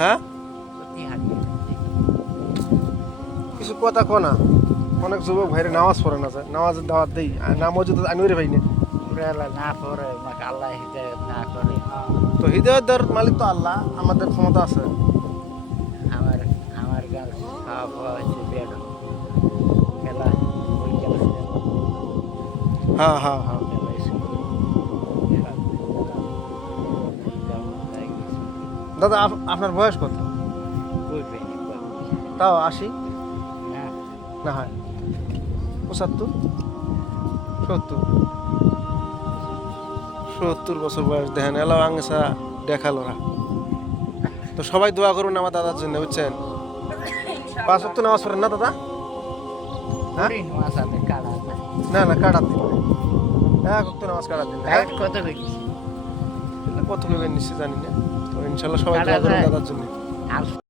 হ্যাঁ কিছু কথা কো না। অনেক যুবক ভাইরে নামাজ পড়ে না যায়, নামাজের দাওয়াত দেই না মসজিদ আনুরে ভাই না। না পড়ে আমাকে আল্লাহ হিদায়ত না করে। তো হৃদয়ের দেওয়ার মালিক তো আল্লাহ, আমাদের ক্ষমতা আছে। আমার আমার গাল সব হয়েছে বেড খেলা ওই খেলা হ্যাঁ হ্যাঁ হ্যাঁ। দাদা আপনার বয়স কত? তাও 80 না হয় 75 70 বছর বয়স দেখেন এলাও আঙ্গেসা দেখালো না। তো সবাই দোয়া করুন আমার দাদার জন্য, বুঝছেন? 5 ওয়াক্ত নামাজ পড়েন না দাদা? হ্যাঁ না না কাটার দিন, 1 ওয়াক্ত নামাজ কাটার দিন। কত করবেন নিশ্চয় জানি না। তো ইনশাল্লাহ সবাই দোয়া করুন দাদার জন্য।